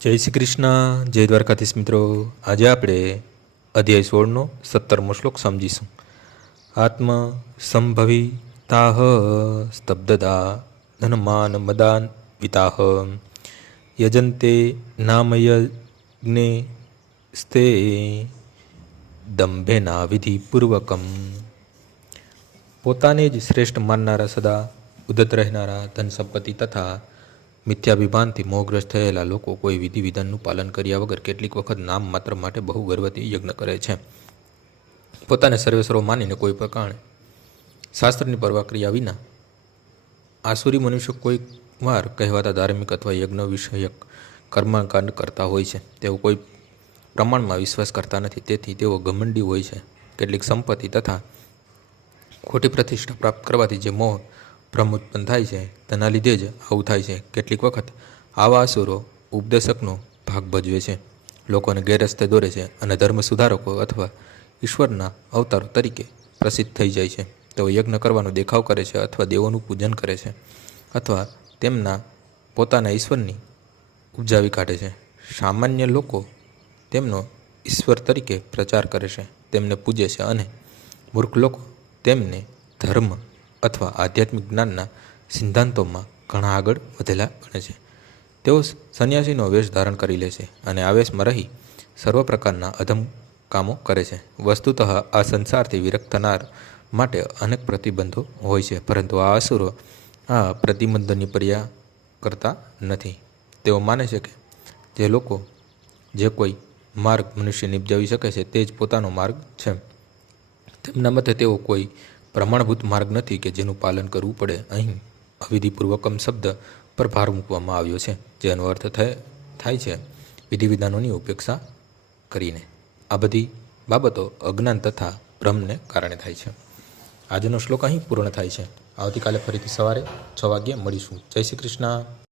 જય શ્રી કૃષ્ણ, જય દ્વારકાધીશ મિત્રો. આજે આપણે અધ્યાય 16નો 17મો શ્લોક સમજીશું. આત્મ સંભવિતાહ સ્તબ્ધતા ધનમાન મદાન વિતાહ યજંતે નામયજ્ઞે સ્તે દંભેના વિધિપૂર્વકમ. પોતાને જ શ્રેષ્ઠ માનનારા, સદા ઉદ્ધત રહેનારા, ધન સંપત્તિ તથા મિથ્યાભિમાનથી મોહગ્રસ્ત થયેલા લોકો કોઈ વિધિ વિધાનનું પાલન કર્યા વગર કેટલીક વખત નામ માત્ર માટે બહુ ગર્વથી યજ્ઞ કરે છે. પોતાને સર્વેસર્વ માનીને કોઈ પ્રકારે શાસ્ત્રની પરવા કર્યા વિના આસુરી મનુષ્ય કોઈક વાર કહેવાતા ધાર્મિક અથવા યજ્ઞ વિષયક કર્મકાંડ કરતા હોય છે. તેઓ કોઈ પ્રમાણમાં વિશ્વાસ કરતા નથી, તેથી તેઓ ઘમંડી હોય છે. કેટલીક સંપત્તિ તથા ખોટી પ્રતિષ્ઠા પ્રાપ્ત કરવાથી જે મોહ ભ્રમ ઉત્પન્ન થાય છે, તેના લીધે જ આવું થાય છે. કેટલીક વખત આવા અસુરો ઉપદેશકનો ભાગ ભજવે છે, લોકોને ગેરરસ્તે દોરે છે અને ધર્મ સુધારકો અથવા ઈશ્વરના અવતારો તરીકે પ્રસિદ્ધ થઈ જાય છે. તેઓ યજ્ઞ કરવાનો દેખાવ કરે છે અથવા દેવોનું પૂજન કરે છે અથવા તેમના પોતાના ઈશ્વરની ઉપજાવી કાઢે છે. સામાન્ય લોકો તેમનો ઈશ્વર તરીકે પ્રચાર કરે છે, તેમને પૂજે છે અને મૂર્ખ લોકો તેમને ધર્મ અથવા આધ્યાત્મિક જ્ઞાનના સિદ્ધાંતોમાં ઘણા આગળ વધેલા ગણે છે. તેઓ સંન્યાસીનો વેશ ધારણ કરી લે છે અને આવેશમાં રહી સર્વ પ્રકારના અધમ કામો કરે છે. વસ્તુતઃ આ સંસારથી વિરક્ત થનાર માટે અનેક પ્રતિબંધો હોય છે, પરંતુ આ અસુરો આ પ્રતિબંધોની પર્યા કરતા નથી. તેઓ માને છે કે જે કોઈ માર્ગ મનુષ્ય નિપજાવી શકે છે તે જ પોતાનો માર્ગ છે. તેમના મતે તેઓ કોઈ પ્રમાણભૂત માર્ગ નથી કે જેનું પાલન કરવું પડે. અહીં અવિધિપૂર્વકમ શબ્દ પર ભાર મૂકવામાં આવ્યો છે, જેનો અર્થ થાય છે વિધિ વિધાનોની ઉપેક્ષા કરીને. આ બધી બાબતો અજ્ઞાન તથા ભ્રમને કારણે થાય છે. આજનો શ્લોક અહીં પૂર્ણ થાય છે. આવતીકાલે ફરીથી સવારે 6 વાગ્યે મળીશું. જય શ્રી કૃષ્ણ.